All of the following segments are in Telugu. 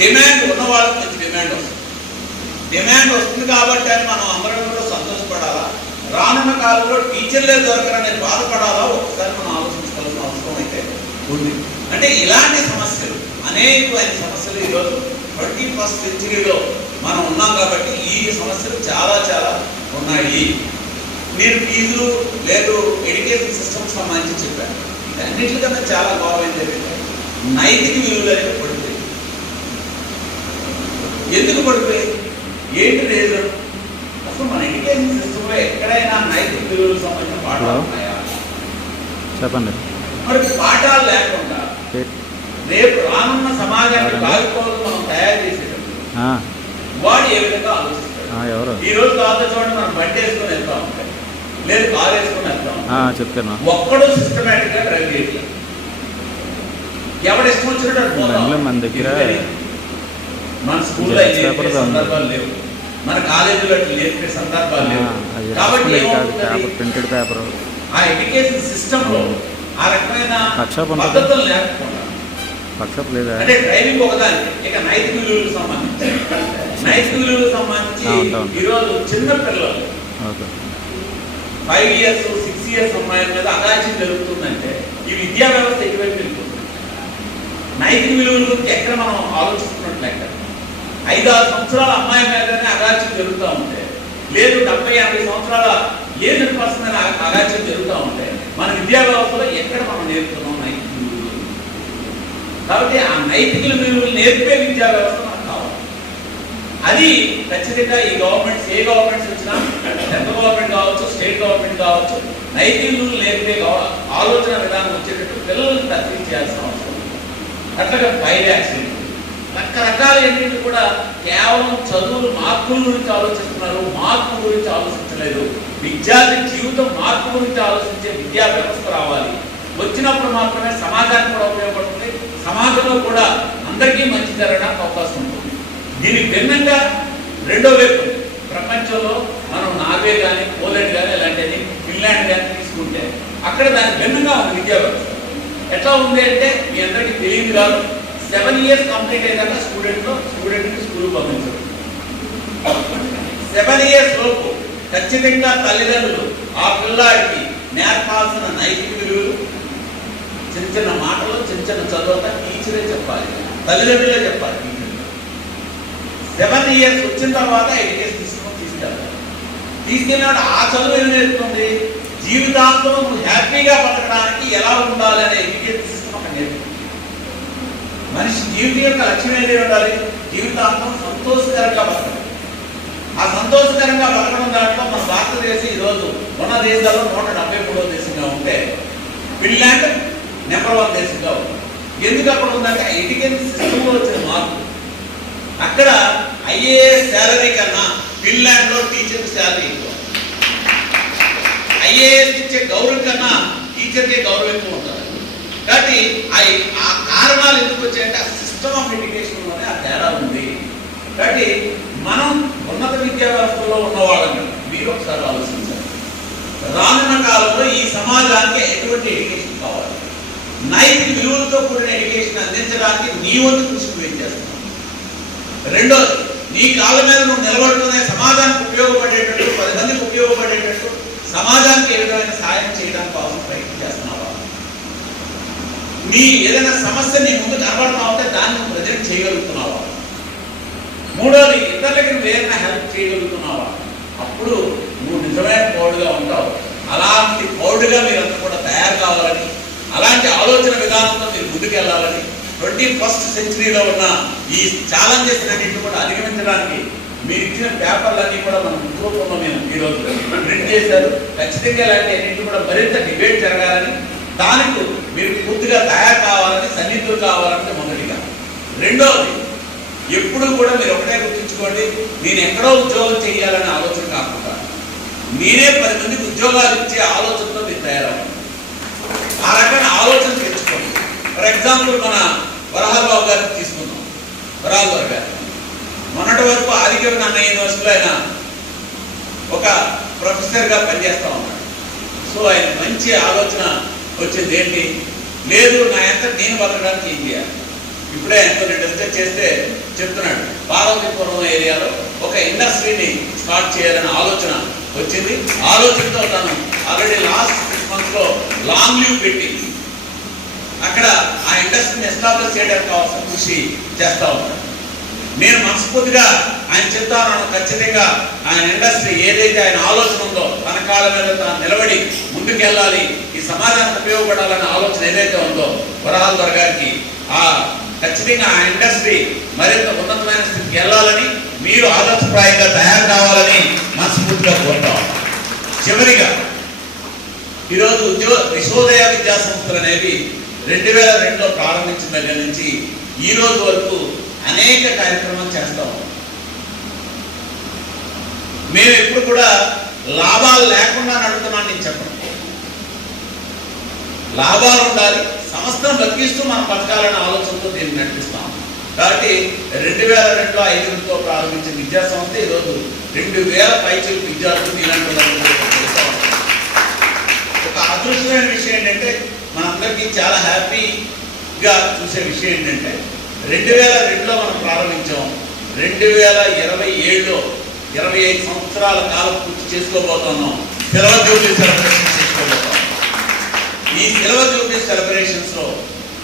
డిమాండ్ ఉన్న వాళ్ళకి మంచి డిమాండ్ వస్తుంది. డిమాండ్ వస్తుంది కాబట్టి అని మనం అందరం కూడా సంతోషపడాలా, రానున్న కాలంలో టీచర్లే దొరకరని బాధపడాలా ఒకసారి మనం ఆలోచించుకోవాల్సిన అవసరం అయితే ఉంది. అంటే ఇలాంటి సమస్యలు, అనేకమైన సమస్యలు ఈరోజు 21st సెంచరీలో మనం ఉన్నాం కాబట్టి ఈ సమస్యలు చాలా చాలా ఉన్నాయి. మీరు ఫీజులు లేదు ఎడ్యుకేషన్ సిస్టమ్ సంబంధించి చెప్పారు. అన్నింటికన్నా చాలా గౌరవమైంది ఏంటంటే నైతిక విలువలు అనేవి పడిపోయి. ఎందుకు పడిపోయి? ఏంటి రీజన్? అసలు మన ఎడ్యుకేషన్ సిస్టంలో ఎక్కడైనా నైతిక విలువలకు సంబంధించిన పాఠాలు ఉన్నాయా? చెప్పండి. మరి పాఠాలు లేకుండా రేపు రానున్న సమాజానికి భావికోవాలని మనం తయారు చేసేటప్పుడు వాడు ఏ విధంగా ఆలోచిస్తాడు? ఈ రోజు కాదు చూడండి, మనం బండి వేసుకొని వెళ్తా ఉంటాం, లేదు కారు వేసుకొని వెళ్తాం, చెప్తాను ఒక్కడు సిస్టమేటిక్ గా డ్రైవ్ చేయట్లేదు. ఎవడు ఇష్టం వచ్చినట్టు మన దగ్గర మన స్కూల్లో సందర్భాలు లేవు, మన కాలేజీలో నేర్పే సందర్భాలు లేవు. కాబట్టి ప్రింటెడ్ పేపర్ ఆ ఎడ్యుకేషన్ సిస్టమ్ లో ఆ రకమైన పద్ధతులు లేకపోవడం. అంటే డ్రైవింగ్ ఒకదానికి. ఇక నైతిక విలువలకు సంబంధించి ఈరోజు చిన్న పిల్లలు 5 years 6 years అమ్మాయిల మీద అగాచ్యం జరుగుతుందంటే ఈ విద్యా వ్యవస్థ ఎటువైపు వెళ్తుంది? నైతిక విలువల గురించి ఎక్కడ మనం ఆలోచిస్తున్నట్లు లెక్క. 5-6 సంవత్సరాల అమ్మాయి మీదనే అగాచ్యం జరుగుతూ ఉంటే, లేదు 70-80 సంవత్సరాల ఏజ్డ్ పర్సన్ మీద అగాచ్యం జరుగుతూ ఉంటే మన విద్యా వ్యవస్థలో ఎక్కడ మనం నేర్పుతున్నాం నైతిక విలువలు? కాబట్టి ఆ నైతిక విలువలు నేర్పే విద్యా వ్యవస్థ మనకు కావాలి. అది ఖచ్చితంగా ఈ గవర్నమెంట్స్, ఏ గవర్నమెంట్స్ వచ్చినా, సెంట్రల్ గవర్నమెంట్ కావచ్చు, స్టేట్ గవర్నమెంట్ కావచ్చు, నైతిక విలువలు నేర్పే ఆలోచన విధానం వచ్చేటట్టు పిల్లల్ని తర్ఫీదు చేయాల్సిన అవసరం. అట్లాగే ఫైర్ యాక్సిడెంట్, రకరకాల ఏంటంటే కూడా కేవలం చదువులు మార్కుల గురించి ఆలోచిస్తున్నారు, మార్పు గురించి ఆలోచించలేదు. విద్యార్థి జీవితం మార్పు గురించి ఆలోచించే విద్యా వ్యవస్థ రావాలి. వచ్చినప్పుడు మాత్రమే సమాజానికి కూడా ఉపయోగపడుతుంది, సమాజంలో కూడా అందరికీ మంచి జరగడానికి అవకాశం ఉంటుంది. దీనికి భిన్నంగా రెండో వైపు ప్రపంచంలో మనం నార్వే కానీ, పోలాండ్ కానీ, ఇలాంటివి ఫిన్లాండ్ కానీ తీసుకుంటే అక్కడ దానికి భిన్నంగా ఉంది విద్యా వ్యవస్థ. ఎట్లా ఉంది అంటే మీ అందరికీ తెలియదు కాదు, 7 years కంప్లీట్ అయ్యాక స్టూడెంట్కి స్కూల్ పంపించరు. 7 years లోపు ఖచ్చితంగా తల్లిదండ్రులు ఆ పిల్లాడికి నేర్పాల్సిన నైతిక విలువలు, చిన్న చిన్న మాటలు, చిన్న చిన్న చదువుతా టీచరే చెప్పాలి, తల్లిదండ్రులే చెప్పాలి. 7 years వచ్చిన తర్వాత ఎడ్యుకేషన్ సిస్టమ్ తీసుకెళ్ళినాడు. ఆ చదువు ఏం నేర్పుతుంది? జీవితాంతం నువ్వు హ్యాపీగా బతకడానికి ఎలా ఉండాలి అనే ఎడ్యుకేషన్ సిస్టమ్ అక్కడ నేర్పుతుంది. మనిషి జీవితం యొక్క లక్ష్యం ఏంటి ఉండాలి? జీవితాంతం సంతోషకరంగా బతకడం. ఆ సంతోషకరంగా బతకడం దాంట్లో మన భారతదేశం ఈరోజు ఉన్న దేశాల్లో 173వ దేశంగా ఉంటే ఫిన్లాండ్ నెంబర్ 1 దేశంగా ఉంది. ఎందుకు అక్కడ ఉందంటే ఎడ్యుకేషన్ సిస్టంలో వచ్చిన మార్పు. అక్కడ ఐఏఎస్ శాలరీ కన్నా ఫిన్లాండ్లో టీచర్ శాలరీ ఎక్కువ. ఐఏఎస్ ఇచ్చే గౌరవం కన్నా టీచర్కే గౌరవం ఎక్కువ ఉంటుంది. కాబట్టి ఆ కారణాలు ఎందుకు వచ్చాయంటే ఆ సిస్టమ్ ఆఫ్ ఎడ్యుకేషన్లోనే ఆ తేడా ఉంది. కాబట్టి మనం ఉన్నత విద్యా వ్యవస్థలో ఉన్నవాళ్ళని మీరు ఒకసారి ఆలోచించాలి. రానున్న కాలంలో ఈ సమాజానికి ఎటువంటి ఎడ్యుకేషన్ కావాలి? నైతిక విలువలతో కూడిన ఎడ్యుకేషన్ అందించడానికి నీ వంతు కృషి నువ్వు ఏం చేస్తున్నావు? రెండోది, నీ కాళ్ళ మీద నువ్వు నిలబడుతూనే సమాజానికి ఉపయోగపడేటట్టు, 10 మందికి ఉపయోగపడేటట్టు సమాజానికి ఏ విధమైన సాయం చేయడానికి కోసం ప్రయత్నం చేస్తున్నావా? నీ ఏదైనా సమస్య నీ ముందు కనబడతా ఉంటే దాన్ని ప్రజెంట్ చేయగలుగుతున్నావా? మూడోది, ఇతరులకి నువ్వు ఏదైనా హెల్ప్ చేయగలుగుతున్నావా? అప్పుడు నువ్వు నిజమైన పౌరుడుగా ఉంటావు. అలాంటి పౌరుడుగా మీరంతా కూడా తయారు కావాలని, అలాంటి ఆలోచన విధానంతో మీరు ముందుకెళ్ళాలని, 21st సెంచరీలో ఉన్న ఈ ఛాలెంజెస్ అన్నింటినీ కూడా అధిగమించడానికి మీరు ఇచ్చిన పేపర్లన్నీ కూడా మనం రూపంలో మేము ఈరోజు ప్రింట్ చేశారు. ఖచ్చితంగా ఇలాంటి అన్నింటినీ కూడా మరింత డిబేట్ జరగాలని, దానికి మీరు పూర్తిగా తయారు కావాలని, సన్నిధులు కావాలంటే మొదటిగా. రెండవది, ఎప్పుడు కూడా మీరు ఒకటే గుర్తుంచుకోండి, నేను ఎక్కడో ఉద్యోగం చేయాలనే ఆలోచన కాకుండా మీరే 10 మందికి ఉద్యోగాలు ఇచ్చే ఆలోచనతో మీరు తయారవ్వాలి. ఆ రకమైన ఆలోచన తెచ్చుకోండి. ఫర్ ఎగ్జాంపుల్ మన వరహాలబాబు గారిని తీసుకుందాం. వరహాలబాబు గారు మొన్నటి వరకు ఆదికవి అన్న యూనివర్సిటీలో ఆయన ఒక ప్రొఫెసర్గా పనిచేస్తూ ఉన్నాడు. సో ఆయన మంచి ఆలోచన వచ్చింది ఏంటి? లేదు, నా ఎంత నేను బతకడానికి ఏం చేయాలి? ఇప్పుడే ఎంతో రీసెర్చ్ చేస్తే చెప్తున్నాడు, పార్వతీపురం ఏరియాలో ఒక ఇండస్ట్రీని స్టార్ట్ చేయాలనే ఆలోచన వచ్చింది. ఆలోచనతో తను ఆల్రెడీ లాస్ట్ 6 months లో లాంగ్ లీవ్ పెట్టి అక్కడ ఆ ఇండస్ట్రీని ఎస్టాబ్లిష్ చేయడానికి కావాల్సిన కృషి చేస్తా ఉంటాడు. నేను మనస్ఫూర్తిగా ఆయన చెప్తాను, ఖచ్చితంగా ఆయన ఇండస్ట్రీ ఏదైతే ఆయన ఆలోచన ఉందో తన కాళ్ళ మీద తాను నిలబడి ముందుకెళ్ళాలి, ఈ సమాజానికి ఉపయోగపడాలనే ఆలోచన ఏదైతే ఉందో వరహాల దొర గారికి ఖచ్చితంగా ఆ ఇండస్ట్రీ మరింత ఉన్నతమైన స్థితికి వెళ్ళాలని, మీరు ఆదర్శప్రాయంగా తయారు కావాలని మనస్ఫూర్తిగా కోరుతాం. చివరిగా ఈరోజు విశ్వోదయ విద్యా సంస్థలు అనేవి 2002లో ప్రారంభించిన దగ్గర నుంచి ఈ రోజు వరకు అనేక కార్యక్రమాలు చేస్తాం. మేము ఎప్పుడు కూడా లాభాలు లేకుండా నడుపుతున్నాను నేను చెప్పను. లాభాలు ఉండాలి, సంస్థను బతికిస్తూ మనం బతకాలనే ఆలోచనతో దీన్ని నడిపిస్తాం. కాబట్టి 2002లో 5 ప్రారంభించిన విద్యా సంస్థ ఈరోజు 2000 పైచీలకు విద్యార్థులు ఇలాంటి ఒక అదృష్టమైన విషయం ఏంటంటే, మనందరికీ చాలా హ్యాపీగా చూసే విషయం ఏంటంటే 2002లో మనం ప్రారంభించాం. 2027లో 25 సంవత్సరాల కాలం పూర్తి చేసుకోబోతున్నాం. సిల్వర్ జూబ్లీ సెలబ్రేషన్ చేసుకోబోతాం. ఈ సిల్వర్ జూబ్లీ సెలబ్రేషన్స్ లో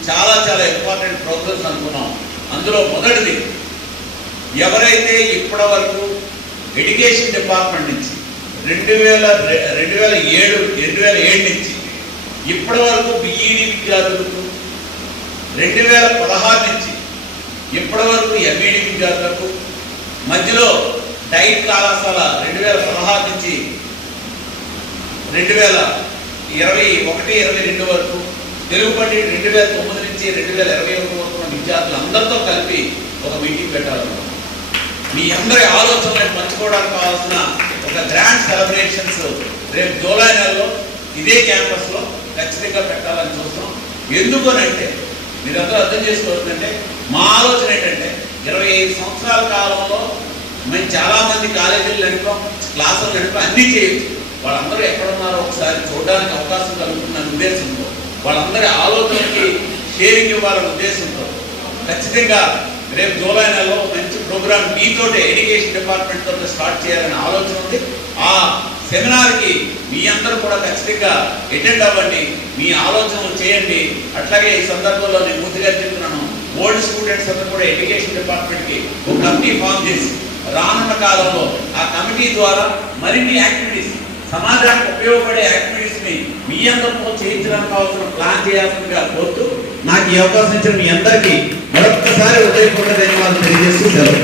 చాలా చాలా ఇంపార్టెంట్ ప్రోగ్రామ్స్ అనుకున్నాం. అందులో మొదటిది, ఎవరైతే ఇప్పటి వరకు ఎడ్యుకేషన్ డిపార్ట్మెంట్ నుంచి 2007 నుంచి ఇప్పటి వరకు బిఈడి విద్యార్థులకు, 2016 నుంచి ఇప్పటి వరకు ఎంఈడి విద్యార్థులకు, మధ్యలో డైట్ కళాశాల 2016 నుంచి 2021-22 వరకు, తెలుగు పండిట్ 2009 నుంచి 2021 వరకు ఉన్న విద్యార్థులందరితో కలిపి ఒక మీటింగ్ పెట్టాలన్నమాట. మీ అందరి ఆలోచనలను పంచుకోవడానికి కావాల్సిన ఒక గ్రాండ్ సెలబ్రేషన్స్ రేపు జూలై నెలలో ఇదే క్యాంపస్లో ఖచ్చితంగా పెట్టాలని చూస్తున్నాం. ఎందుకనంటే మీరందరూ అర్థం చేసుకోవాలంటే, మా ఆలోచన ఏంటంటే 25 సంవత్సరాల కాలంలో మేము చాలామంది కాలేజీలు నడిపాం, క్లాసులు నడిపాం, అన్నీ చేయొచ్చు. వాళ్ళందరూ ఎక్కడున్నారో ఒకసారి చూడడానికి అవకాశం కలుగుతుందనే ఉద్దేశంతో, వాళ్ళందరి ఆలోచనకి షేరింగ్ ఇవ్వాలనే ఉద్దేశంతో ఖచ్చితంగా రేపు జూలై నెలలో మంచి ప్రోగ్రామ్ మీతోటే ఎడ్యుకేషన్ డిపార్ట్మెంట్ తోటి స్టార్ట్ చేయాలనే ఆలోచన ఉంది. ఆ సెమినార్కి మీ అందరూ కూడా ఖచ్చితంగా అటెండ్ అవ్వండి, మీ ఆలోచనలు చేయండి. అట్లాగే ఈ సందర్భంలో నేను ముందుగా చెప్తున్నాను, ఓల్డ్ స్టూడెంట్స్ అందరూ కూడా ఎడ్యుకేషన్ డిపార్ట్మెంట్కి ఒక కమిటీ ఫామ్ చేసి రానున్న కాలంలో ఆ కమిటీ ద్వారా మరిన్ని యాక్టివిటీస్, సమాజానికి ఉపయోగపడే యాక్టివిటీస్ని మీ అందరితో చేయించడానికి కావాల్సిన ప్లాన్ చేయాల్సిందిగా కోరుతూ, నాకు ఈ అవకాశం ఇచ్చిన మీ అందరికీ మరొక్కసారి హృదయపూర్వక ధన్యవాదాలు తెలియజేస్తూ సెలవు.